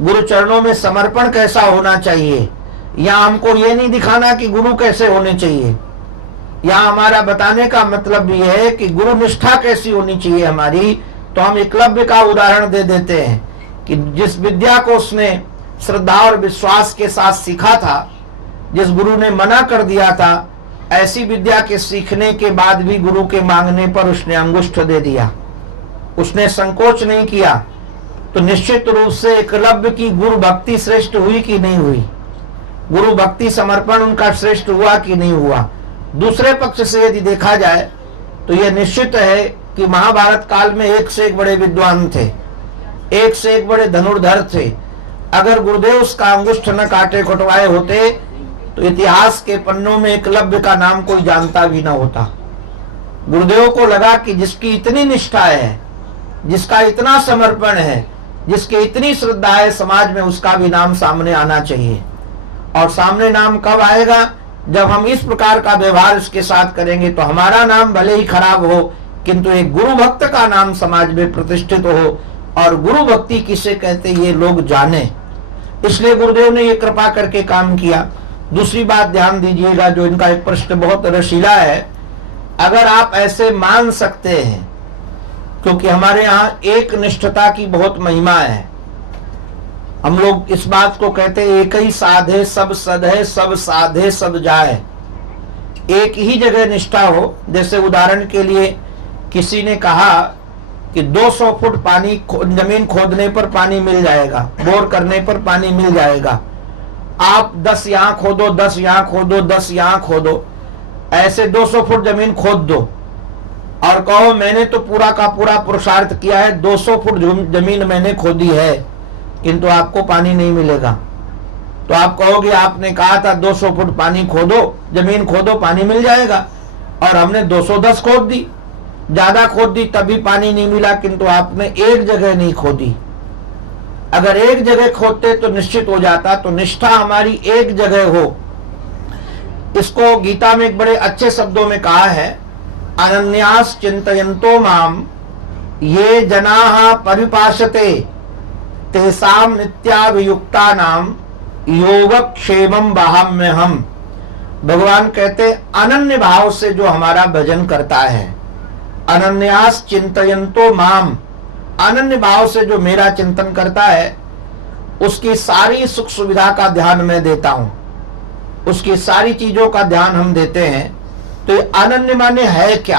गुरु चरणों में समर्पण कैसा होना चाहिए। यहाँ हमको ये नहीं दिखाना कि गुरु कैसे होने चाहिए, यहाँ हमारा बताने का मतलब ये है कि गुरु निष्ठा कैसी होनी चाहिए हमारी। तो हम एकलव्य का उदाहरण दे देते हैं कि जिस विद्या को उसने श्रद्धा और विश्वास के साथ सीखा था, जिस गुरु ने मना कर दिया था, ऐसी विद्या के सीखने के बाद भी गुरु के मांगने पर उसने अंगुष्ठ दे दिया, उसने संकोच नहीं किया। तो निश्चित रूप से एकलव्य की गुरु भक्ति श्रेष्ठ हुई कि नहीं हुई, गुरु भक्ति समर्पण उनका श्रेष्ठ हुआ कि नहीं हुआ। दूसरे पक्ष से यदि देखा जाए तो यह निश्चित है कि महाभारत काल में एक से एक बड़े विद्वान थे, एक से एक बड़े धनुर्धर थे। अगर गुरुदेव उसका अंगुष्ठ न काटे कटवाए होते तो इतिहास के पन्नों में एकलव्य का नाम कोई जानता भी न होता। गुरुदेव को लगा कि जिसकी इतनी निष्ठा है, जिसका इतना समर्पण है, जिसकी इतनी श्रद्धा है, समाज में उसका भी नाम सामने आना चाहिए। और सामने नाम कब आएगा? जब हम इस प्रकार का व्यवहार इसके साथ करेंगे तो हमारा नाम भले ही खराब हो किंतु एक गुरु भक्त का नाम समाज में प्रतिष्ठित हो और गुरु भक्ति किसे कहते ये लोग जाने। इसलिए गुरुदेव ने ये कृपा करके काम किया। दूसरी बात ध्यान दीजिएगा, जो इनका एक प्रश्न बहुत रसीला है। अगर आप ऐसे मान सकते हैं, क्योंकि हमारे यहाँ एक निष्ठता की बहुत महिमा है, हम लोग इस बात को कहते हैं एक ही साधे सब सद है, सब साधे सब जाए। एक ही जगह निष्ठा हो। जैसे उदाहरण के लिए किसी ने कहा कि 200 फुट पानी जमीन खोदने पर पानी मिल जाएगा, बोर करने पर पानी मिल जाएगा। आप 10 यहाँ खोदो, 10 यहाँ खोदो, 10 यहाँ खोदो, ऐसे 200 फुट जमीन खोद दो और कहो मैंने तो पूरा का पूरा पुरुषार्थ किया है, 200 फुट जमीन मैंने खोदी है, किंतु आपको पानी नहीं मिलेगा। तो आप कहोगे आपने कहा था 200 फुट पानी खोदो, जमीन खोदो, पानी मिल जाएगा, और हमने 210 खोद दी, ज्यादा खोद दी, तभी पानी नहीं मिला, किंतु आपने एक जगह नहीं खोदी। अगर एक जगह खोदते तो निश्चित हो जाता। तो निष्ठा हमारी एक जगह हो। इसको गीता में एक बड़े अच्छे शब्दों में कहा है, अनन्यास चिंतयन्तो माम ये जनाः परिपाशते तेषां नित्याभियुक्तानां योगक्षेमं वहाम्यहम्। भगवान कहते अनन्य भाव से जो हमारा भजन करता है, अनन्यास चिंतयन्तो माम, अनन्य भाव से जो मेरा चिंतन करता है, उसकी सारी सुख सुविधा का ध्यान मैं देता हूं, उसकी सारी चीजों का ध्यान हम देते हैं। तो ये अनन्य माने है क्या?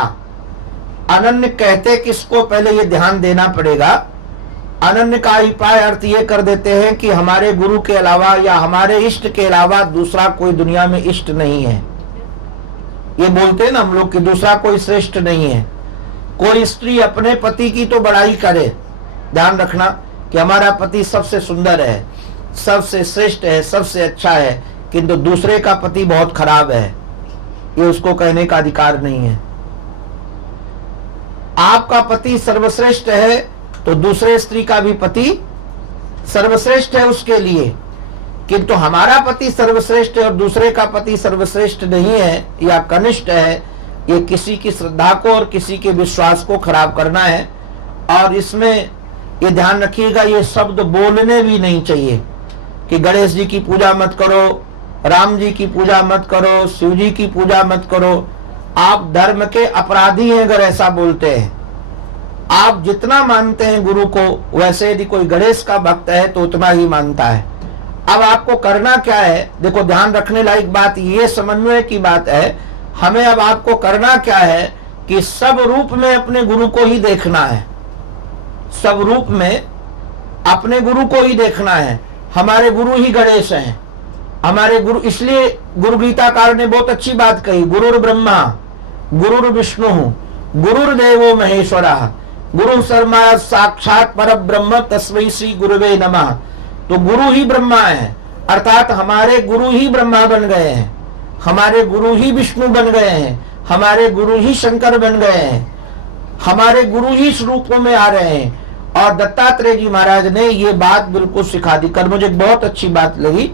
अनन्य कहते किसको, पहले ये ध्यान देना पड़ेगा। अनन्य का उपाय अर्थ ये कर देते हैं कि हमारे गुरु के अलावा या हमारे इष्ट के अलावा दूसरा कोई दुनिया में इष्ट नहीं है। ये बोलते हैं ना हम लोग कि दूसरा कोई श्रेष्ठ नहीं है। कोई स्त्री अपने पति की तो बड़ाई करे, ध्यान रखना कि हमारा पति सबसे सुंदर है, सबसे श्रेष्ठ है, सबसे अच्छा है, किंतु दूसरे का पति बहुत खराब है, ये उसको कहने का अधिकार नहीं है। आपका पति सर्वश्रेष्ठ है तो दूसरे स्त्री का भी पति सर्वश्रेष्ठ है उसके लिए, किंतु हमारा पति सर्वश्रेष्ठ है और दूसरे का पति सर्वश्रेष्ठ नहीं है या कनिष्ठ है, ये किसी की श्रद्धा को और किसी के विश्वास को खराब करना है। और इसमें ये ध्यान रखिएगा, ये शब्द बोलने भी नहीं चाहिए कि गणेश जी की पूजा मत करो, राम जी की पूजा मत करो, शिव जी की पूजा मत करो। आप धर्म के अपराधी हैं अगर ऐसा बोलते हैं। आप जितना मानते हैं गुरु को, वैसे यदि कोई गणेश का भक्त है तो उतना ही मानता है। अब आपको करना क्या है, देखो ध्यान रखने लायक बात ये समन्वय की बात है। हमें अब आपको करना क्या है कि सब रूप में अपने गुरु को ही देखना है, सब रूप में अपने गुरु को ही देखना है। हमारे गुरु ही गणेश हैं, हमारे गुरु। इसलिए गुरु गीताकार ने बहुत अच्छी बात कही, गुरुर ब्रह्मा गुरुर विष्णु गुरुर्देवो महेश्वरः गुरु शर्मा साक्षात पर ब्रह्म तस्मै श्री गुरुवे नमः। तो गुरु ही ब्रह्मा है, अर्थात हमारे गुरु ही ब्रह्मा बन गए हैं, हमारे गुरु ही विष्णु बन गए हैं, हमारे गुरु ही शंकर बन गए हैं, हमारे गुरु ही इस रूपों में आ रहे हैं। और दत्तात्रेय जी महाराज ने ये बात बिल्कुल सिखा दी। कर मुझे बहुत अच्छी बात लगी।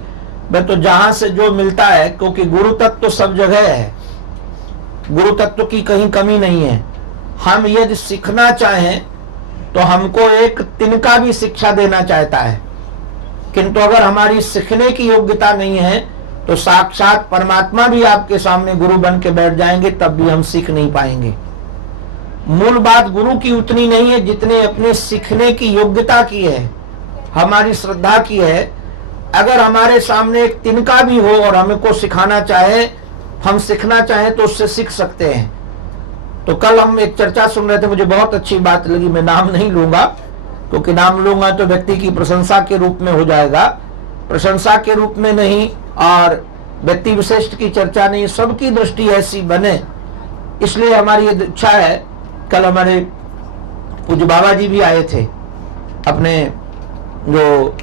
मैं तो जहां से जो मिलता है, क्योंकि गुरु तत्व तो सब जगह है, गुरु तत्व की कहीं कमी नहीं है। हम यदि सीखना चाहें तो हमको एक तिनका भी शिक्षा देना चाहता है। किंतु अगर हमारी सीखने की योग्यता नहीं है तो साक्षात परमात्मा भी आपके सामने गुरु बन के बैठ जाएंगे, तब भी हम सीख नहीं पाएंगे। मूल बात गुरु की उतनी नहीं है जितने अपने सीखने की योग्यता की है, हमारी श्रद्धा की है। अगर हमारे सामने एक तिनका भी हो और हमको सिखाना चाहे, हम सीखना चाहें तो उससे सीख सकते हैं। तो कल हम एक चर्चा सुन रहे थे, मुझे बहुत अच्छी बात लगी, मैं नाम नहीं लूंगा क्योंकि नाम लूंगा तो व्यक्ति की प्रशंसा के रूप में हो जाएगा, प्रशंसा के रूप में नहीं और व्यक्ति विशिष्ट की चर्चा नहीं, सबकी दृष्टि ऐसी बने, इसलिए हमारी ये इच्छा है। कल हमारे पूज्य बाबा जी भी आए थे, अपने जो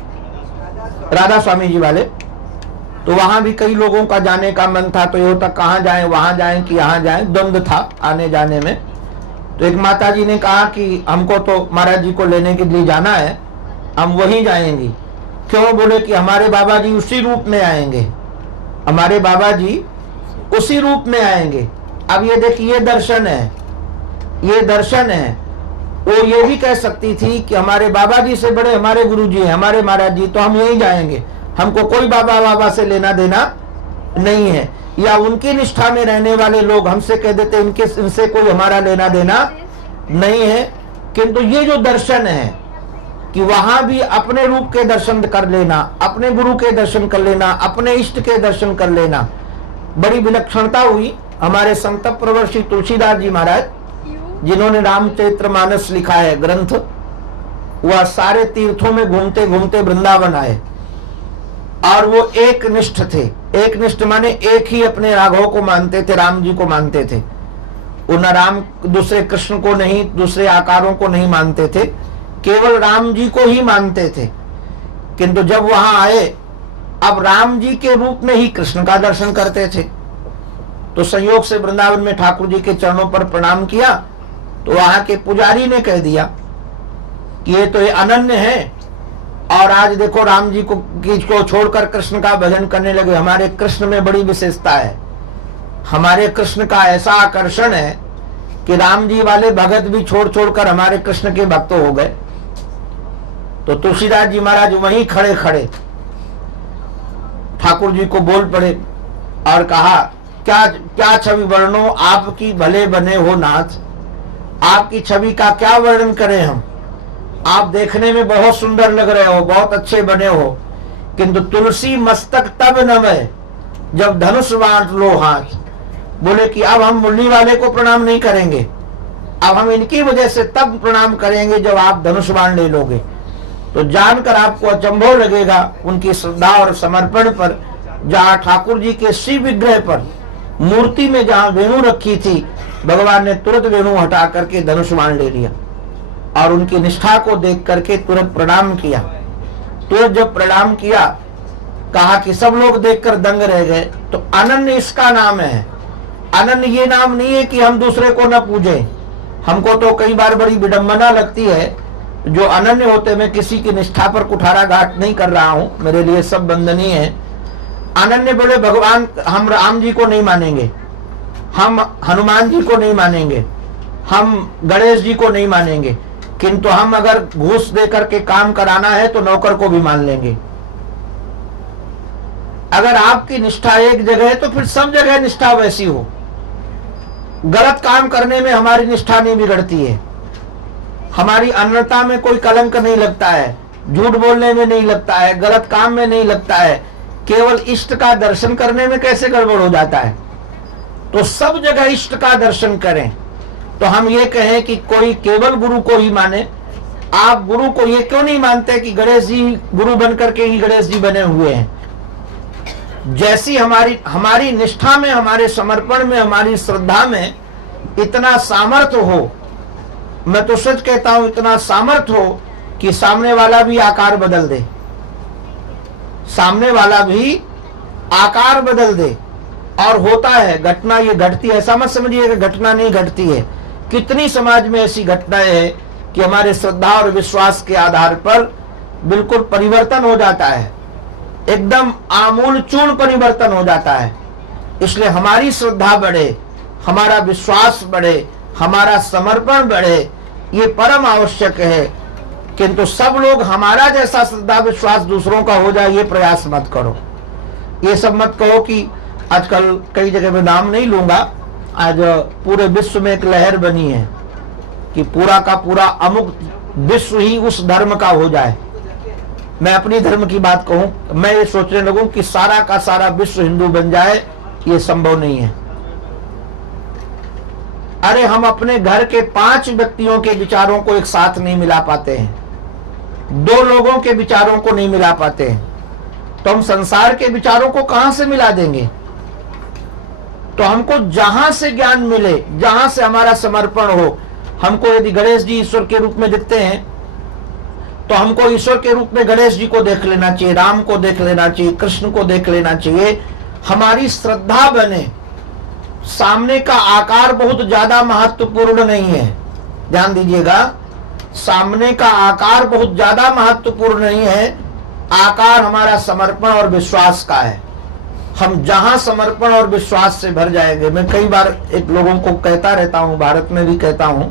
राधा स्वामी जी वाले, तो वहां भी कई लोगों का जाने का मन था, तो ये होता कहाँ जाएं, वहां जाएं कि यहाँ जाएं, द्वंद्व था आने जाने में। तो एक माता जी ने कहा कि हमको तो महाराज जी को लेने के लिए जाना है, हम वहीं जाएंगे। क्यों? बोले कि हमारे बाबा जी उसी रूप में आएंगे, हमारे बाबा जी उसी रूप में आएंगे। अब ये देखिए, ये दर्शन है, ये दर्शन है। वो ये भी कह सकती थी कि हमारे बाबा जी से बड़े हमारे गुरु जी हैं, हमारे महाराज जी, तो हम यहीं जाएंगे, हमको कोई बाबा बाबा से लेना देना नहीं है। या उनकी निष्ठा में रहने वाले लोग हमसे कह देते इनसे कोई हमारा लेना देना नहीं है। किंतु ये जो दर्शन है कि वहां भी अपने रूप के दर्शन कर लेना, अपने गुरु के दर्शन कर लेना, अपने इष्ट के दर्शन कर लेना, बड़ी विलक्षणता हुई। हमारे संत प्रवर श्री तुलसीदास जी महाराज, जिन्होंने रामचरितमानस लिखा है ग्रंथ, वह सारे तीर्थों में घूमते घूमते वृंदावन आए और वो एक निष्ठ थे। एक निष्ठ माने एक ही अपने राघव को मानते थे, राम जी को मानते थे। उन राम दूसरे कृष्ण को नहीं, दूसरे आकारों को नहीं मानते थे, केवल राम जी को ही मानते थे। किंतु जब वहां आए, अब राम जी के रूप में ही कृष्ण का दर्शन करते थे। तो संयोग से वृंदावन में ठाकुर जी के चरणों पर प्रणाम किया, तो वहां के पुजारी ने कह दिया कि ये तो ये अनन्य है, और आज देखो राम जी को छोड़कर कृष्ण का भजन करने लगे। हमारे कृष्ण में बड़ी विशेषता है, हमारे कृष्ण का ऐसा आकर्षण है कि राम जी वाले भगत भी छोड़ छोड़कर हमारे कृष्ण के भक्त हो गए। तो तुलसीदास जी महाराज वहीं खड़े खड़े ठाकुर जी को बोल पड़े और कहा, क्या क्या छवि वर्णो आपकी भले बने हो नाथ, आपकी छवि का क्या वर्णन करें हम। आप देखने में बहुत सुंदर लग रहे हो, बहुत अच्छे बने हो, किंतु तुलसी मस्तक तब नवे जब धनुष बांट लो हाथ। बोले कि अब हम मुरली वाले को प्रणाम नहीं करेंगे, अब हम इनकी वजह से तब प्रणाम करेंगे जब आप धनुष बाण ले लोगे। तो जानकर आपको अचंभव लगेगा उनकी श्रद्धा और समर्पण पर। जहाँ ठाकुर जी के श्री विग्रह पर मूर्ति में जहाँ वेणु रखी थी, भगवान ने तुरंत वेणु हटा करके धनुष बाण ले लिया और उनकी निष्ठा को देख करके तुरंत प्रणाम किया। तुरंत जब प्रणाम किया, कहा कि सब लोग देखकर दंग रह गए। तो अनन्य इसका नाम है। अनन्य ये नाम नहीं है कि हम दूसरे को न पूजें। हमको तो कई बार बड़ी विडंबना लगती है, जो अनन्य होते, मैं किसी की निष्ठा पर कुठाराघात नहीं कर रहा हूं, मेरे लिए सब वंदनीय है। अनन्य बोले भगवान, हम राम जी को नहीं मानेंगे, हम हनुमान जी को नहीं मानेंगे, हम गणेश जी को नहीं मानेंगे, किंतु हम अगर घूस देकर के काम कराना है तो नौकर को भी मान लेंगे। अगर आपकी निष्ठा एक जगह है तो फिर सब जगह निष्ठा वैसी हो। गलत काम करने में हमारी निष्ठा नहीं बिगड़ती है, हमारी अनन्यता में कोई कलंक नहीं लगता है, झूठ बोलने में नहीं लगता है, गलत काम में नहीं लगता है, केवल इष्ट का दर्शन करने में कैसे गड़बड़ हो जाता है। तो सब जगह इष्ट का दर्शन करें। तो हम ये कहें कि कोई केवल गुरु को ही माने। आप गुरु को ये क्यों नहीं मानते कि गणेश जी गुरु बनकर के ही गणेश जी बने हुए हैं। जैसी हमारी निष्ठा में, हमारे समर्पण में, हमारी श्रद्धा में इतना सामर्थ्य हो, मैं तो सच कहता हूं इतना सामर्थ्य हो कि सामने वाला भी आकार बदल दे, सामने वाला भी आकार बदल दे। और होता है, घटना ये घटती है, ऐसा मत समझिए कि घटना नहीं घटती है। कितनी समाज में ऐसी घटनाएं हैं कि हमारे श्रद्धा और विश्वास के आधार पर बिल्कुल परिवर्तन हो जाता है, एकदम आमूल चूर्ण परिवर्तन हो जाता है। इसलिए हमारी श्रद्धा बढ़े, हमारा विश्वास बढ़े, हमारा समर्पण बढ़े, ये परम आवश्यक है। किंतु सब लोग हमारा जैसा श्रद्धा विश्वास दूसरों का हो जाए, ये प्रयास मत करो। ये सब मत कहो कि आजकल कई जगह में नाम नहीं लूंगा, आज पूरे विश्व में एक लहर बनी है कि पूरा का पूरा अमुक विश्व ही उस धर्म का हो जाए। मैं अपनी धर्म की बात कहूं, मैं ये सोचने लगूं कि सारा का सारा विश्व हिंदू बन जाए, ये संभव नहीं है। अरे हम अपने घर के 5 व्यक्तियों के विचारों को एक साथ नहीं मिला पाते हैं, 2 लोगों के विचारों को नहीं मिला पाते हैं, तो हम संसार के विचारों को कहां से मिला देंगे। तो हमको जहां से ज्ञान मिले, जहां से हमारा समर्पण हो, हमको यदि गणेश जी ईश्वर के रूप में दिखते हैं तो हमको ईश्वर के रूप में गणेश जी को देख लेना चाहिए, राम को देख लेना चाहिए, कृष्ण को देख लेना चाहिए। हमारी श्रद्धा बने, सामने का आकार बहुत ज्यादा महत्वपूर्ण नहीं है, ध्यान दीजिएगा, सामने का आकार बहुत ज्यादा महत्वपूर्ण नहीं है, आकार हमारा समर्पण और विश्वास का है। हम जहां समर्पण और विश्वास से भर जाएंगे, मैं कई बार एक लोगों को कहता रहता हूं, भारत में भी कहता हूं,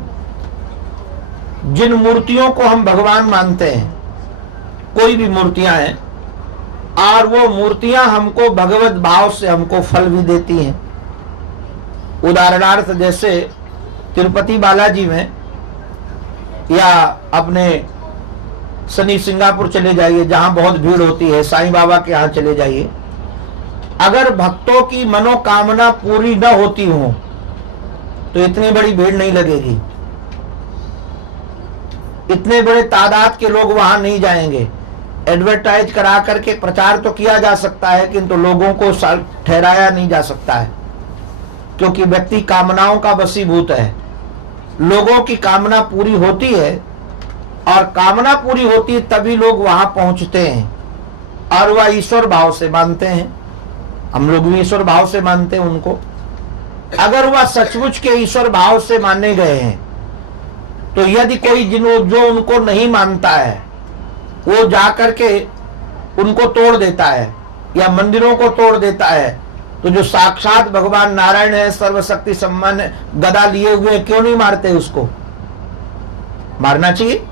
जिन मूर्तियों को हम भगवान मानते हैं, कोई भी मूर्तियां हैं, और वो मूर्तियां हमको भगवत भाव से हमको फल भी देती हैं। उदाहरणार्थ जैसे तिरुपति बालाजी में, या अपने शनि सिंगापुर चले जाइए जहां बहुत भीड़ होती है, साईं बाबा के यहां चले जाइए, अगर भक्तों की मनोकामना पूरी न होती हो तो इतनी बड़ी भीड़ नहीं लगेगी, इतने बड़े तादाद के लोग वहां नहीं जाएंगे। एडवर्टाइज करा करके प्रचार तो किया जा सकता है, किंतु लोगों को ठहराया नहीं जा सकता है, क्योंकि व्यक्ति कामनाओं का वशीभूत है। लोगों की कामना पूरी होती है, और कामना पूरी होती है तभी लोग वहां पहुंचते हैं, और वह ईश्वर भाव से मानते हैं। हम लोग भी ईश्वर भाव से मानते हैं उनको। अगर वह सचमुच के ईश्वर भाव से माने गए हैं, तो यदि कोई जो उनको नहीं मानता है वो जाकर के उनको तोड़ देता है या मंदिरों को तोड़ देता है, तो जो साक्षात भगवान नारायण है, सर्वशक्ति सम्मान गदा लिए हुए, क्यों नहीं मारते उसको? मारना चाहिए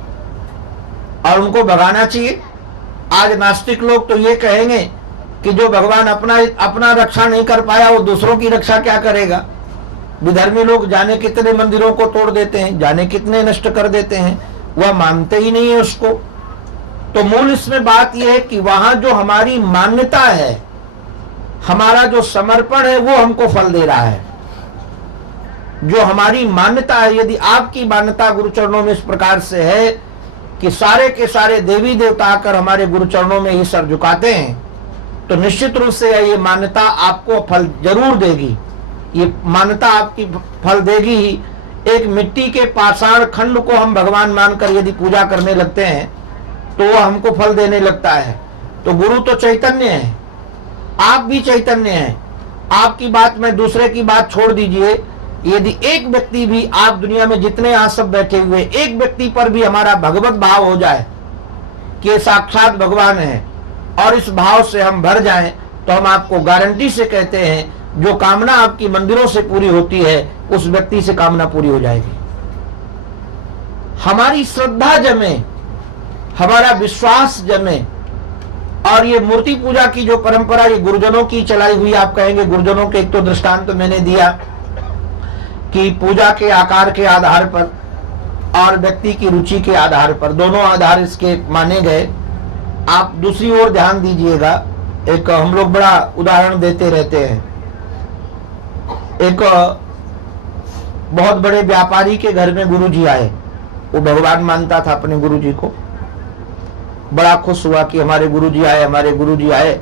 और उनको भगाना चाहिए। आज नास्तिक लोग तो ये कहेंगे कि जो भगवान अपना रक्षा नहीं कर पाया, वो दूसरों की रक्षा क्या करेगा। विधर्मी लोग जाने कितने मंदिरों को तोड़ देते हैं, जाने कितने नष्ट कर देते हैं, वह मानते ही नहीं है उसको। तो मूल इसमें बात यह है कि वहां जो हमारी मान्यता है, हमारा जो समर्पण है, वो हमको फल दे रहा है। जो हमारी मान्यता है, यदि आपकी मान्यता गुरु चरणों में इस प्रकार से है कि सारे के सारे देवी देवता आकर हमारे गुरु चरणों में ही सर झुकाते हैं, तो निश्चित रूप से ये मान्यता आपको फल जरूर देगी। ये मान्यता आपकी फल देगी ही। एक मिट्टी के पाषाण खंड को हम भगवान मानकर यदि पूजा करने लगते हैं तो वो हमको फल देने लगता है। तो गुरु तो चैतन्य है, आप भी चैतन्य हैं। आपकी बात में दूसरे की बात छोड़ दीजिए, यदि एक व्यक्ति भी, आप दुनिया में जितने यहां सब बैठे हुए, एक व्यक्ति पर भी हमारा भगवत भाव हो जाए कि ये साक्षात भगवान है, और इस भाव से हम भर जाएं, तो हम आपको गारंटी से कहते हैं जो कामना आपकी मंदिरों से पूरी होती है, उस व्यक्ति से कामना पूरी हो जाएगी। हमारी श्रद्धा जमे, हमारा विश्वास जमे, और ये मूर्ति पूजा की जो परंपरा ये गुरुजनों की चलाई हुई, आप कहेंगे गुरुजनों के एक तो दृष्टांत तो मैंने दिया कि पूजा के आकार के आधार पर और व्यक्ति की रुचि के आधार पर, दोनों आधार इसके माने गए। आप दूसरी ओर ध्यान दीजिएगा, एक हम लोग बड़ा उदाहरण देते रहते हैं। एक बहुत बड़े व्यापारी के घर में गुरुजी आए, वो भगवान मानता था अपने गुरुजी को। बड़ा खुश हुआ कि हमारे गुरुजी आए, हमारे गुरुजी आए।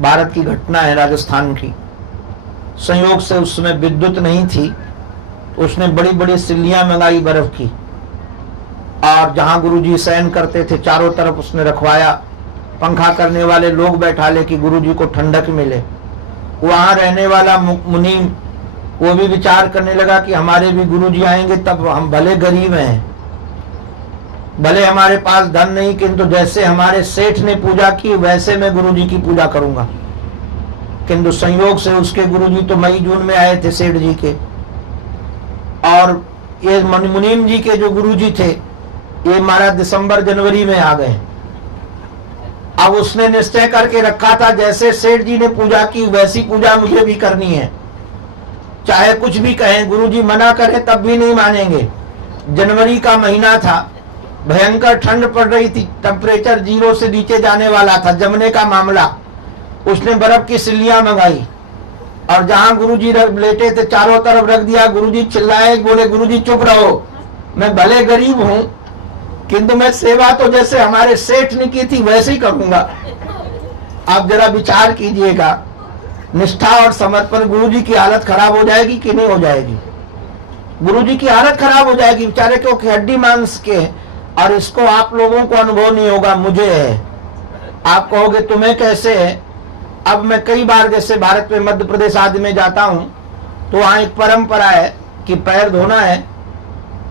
भारत की घटना है, राजस्थान की। संयोग से उस समय विद्युत नहीं थी, तो उसने बड़ी बड़ी सिल्लियां मंगाई बर्फ की, और जहां गुरुजी शयन करते थे चारों तरफ उसने रखवाया। पंखा करने वाले लोग बैठा ले कि गुरुजी को ठंडक मिले। वहां रहने वाला मुनीम वो भी विचार करने लगा कि हमारे भी गुरुजी आएंगे, तब हम भले गरीब हैं, भले हमारे पास धन नहीं, किंतु जैसे हमारे सेठ ने पूजा की वैसे मैं गुरुजी की पूजा करूंगा। किंतु संयोग से उसके गुरुजी तो मई जून में आए थे, सेठ जी के, और ये मुनीम जी के जो गुरुजी थे ये हमारा दिसंबर जनवरी में आ गए। अब उसने निश्चय करके रखा था जैसे सेठ जी ने पूजा की वैसी पूजा मुझे भी करनी है, चाहे कुछ भी कहें, गुरुजी मना करें तब भी नहीं मानेंगे। जनवरी का महीना था, भयंकर ठंड पड़ रही थी, टेम्परेचर 0 से नीचे जाने वाला था, जमने का मामला। उसने बर्फ की सिल्लियां मंगाई और जहां गुरुजी लेटे थे चारों तरफ रख दिया। गुरुजी चिल्लाए, बोले गुरुजी चुप रहो, मैं भले गरीब हूं किंतु मैं सेवा तो जैसे हमारे सेठ ने की थी वैसे ही करूंगा। आप जरा विचार कीजिएगा, निष्ठा और समर्पण। गुरुजी की हालत खराब हो जाएगी कि नहीं हो जाएगी? गुरुजी की हालत खराब हो जाएगी, बेचारे क्योंकि हड्डी मांस के, और इसको आप लोगों को अनुभव नहीं होगा, मुझे है। आप कहोगे तुम्हें कैसे है? अब मैं कई बार जैसे भारत में मध्य प्रदेश आदि में जाता हूं तो वहां एक परंपरा है कि पैर धोना है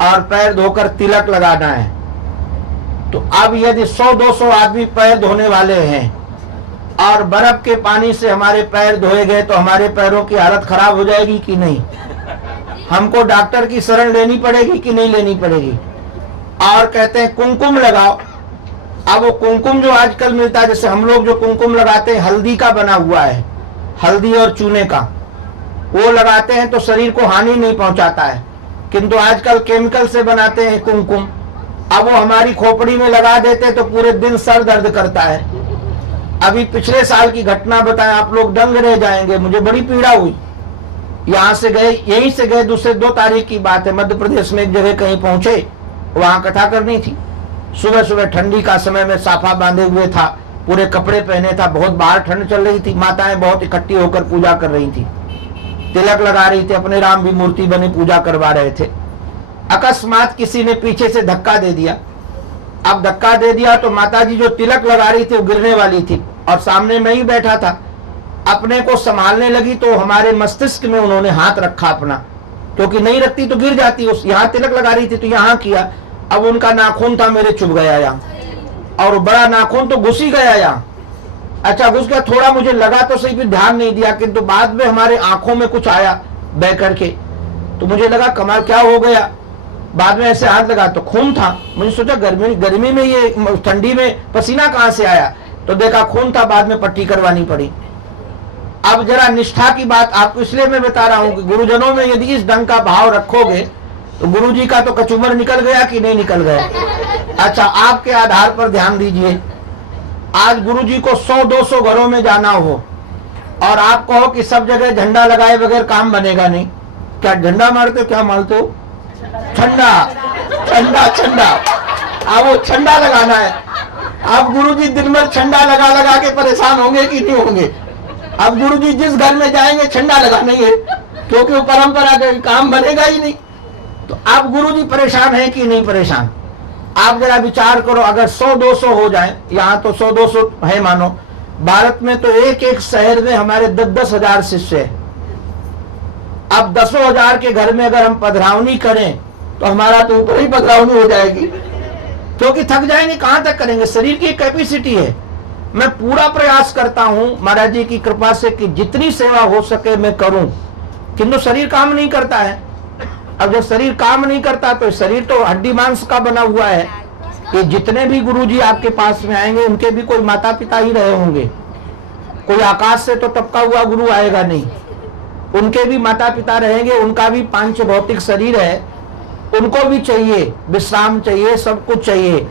और पैर धोकर तिलक लगाना है। तो अब यदि 100-200 आदमी पैर धोने वाले हैं और बर्फ के पानी से हमारे पैर धोए गए तो हमारे पैरों की हालत खराब हो जाएगी कि नहीं? हमको डॉक्टर की शरण लेनी पड़ेगी कि नहीं लेनी पड़ेगी? और कहते हैं कुमकुम लगाओ। अब वो कुमकुम जो आजकल मिलता है, जैसे हम लोग जो कुमकुम लगाते हैं हल्दी का बना हुआ है, हल्दी और चूने का, वो लगाते हैं तो शरीर को हानि नहीं पहुंचाता है, किंतु आजकल केमिकल से बनाते हैं कुमकुम। अब वो हमारी खोपड़ी में लगा देते तो पूरे दिन सर दर्द करता है। अभी पिछले साल की घटना बताएं, आप लोग दंग रह जाएंगे, मुझे बड़ी पीड़ा हुई। यहाँ से गए, यहीं से गए, दूसरे 2 तारीख की बात है, मध्य प्रदेश में एक जगह कहीं पहुंचे, वहां कथा करनी थी। सुबह सुबह ठंडी का समय में साफा बांधे हुए था, पूरे कपड़े पहने था, बहुत बाहर ठंड चल रही थी, माताएं बहुत इकट्ठी होकर पूजा कर रही थी, तिलक लगा रही थी, अपने राम भी मूर्ति बने पूजा करवा रहे थे। अकस्मात किसी ने पीछे से धक्का दे दिया। अब धक्का दे दिया तो माताजी जो तिलक लगा रही थी वो गिरने वाली थी और सामने मैं ही बैठा था। अपने को संभालने लगी तो हमारे मस्तिष्क में उन्होंने हाथ रखा अपना, क्योंकि नहीं रखती तो गिर जाती। उस यहाँ तिलक लगा रही थी तो यहाँ किया। अब उनका नाखून था मेरे चुभ गया यहाँ, और बड़ा नाखून तो घुस ही गया यहाँ। अच्छा घुस गया, थोड़ा मुझे लगा तो सही, फिर ध्यान नहीं दिया, किंतु बाद में हमारे आंखों में कुछ आया बह करके, तो मुझे लगा कमाल क्या हो गया। बाद में ऐसे हाथ लगा तो खून था। मुझे सोचा गर्मी में ये ठंडी में पसीना कहां से आया, तो देखा खून था। बाद में पट्टी करवानी पड़ी। अब जरा निष्ठा की बात आपको इसलिए मैं बता रहा हूं कि गुरुजनों में यदि इस ढंग का भाव रखोगे तो गुरुजी का तो कचूमर निकल गया कि नहीं निकल गया। अच्छा आपके आधार पर ध्यान दीजिए, आज गुरुजी को 100-200 घरों में जाना हो और आप कहो कि सब जगह झंडा लगाए बगैर काम बनेगा नहीं। क्या झंडा मारते हो? क्या मारते हो? ठंडा ठंडा ठंडा। अब वो ठंडा लगाना है। अब गुरुजी दिन भर ठंडा लगा लगा के परेशान होंगे कि नहीं होंगे? अब गुरुजी जिस घर में जाएंगे ठंडा लगाना ही है, क्योंकि वो परंपरा का काम बनेगा ही नहीं। तो अब गुरुजी परेशान है कि नहीं परेशान? आप जरा विचार करो, अगर 100-200 हो जाए, यहाँ तो 100-200 है मानो, भारत में तो एक एक शहर में हमारे 10-10 हजार शिष्य है। अब 10 हजार के घर में अगर हम पधरावनी करें तो हमारा तो ऊपर ही पधरावनी हो जाएगी, क्योंकि थक जाएंगे। कहां तक करेंगे? शरीर की कैपेसिटी है। मैं पूरा प्रयास करता हूं महाराज जी की कृपा से कि जितनी सेवा हो सके मैं करूं, किंतु शरीर काम नहीं करता है। अब जब शरीर काम नहीं करता तो शरीर तो हड्डी मांस का बना हुआ है। कि जितने भी गुरुजी आपके पास में आएंगे उनके भी कोई माता पिता ही रहे होंगे, कोई आकाश से तो टपका हुआ गुरु आएगा नहीं। उनके भी माता पिता रहेंगे, उनका भी पांच भौतिक शरीर है, उनको भी चाहिए विश्राम, चाहिए सब कुछ चाहिए।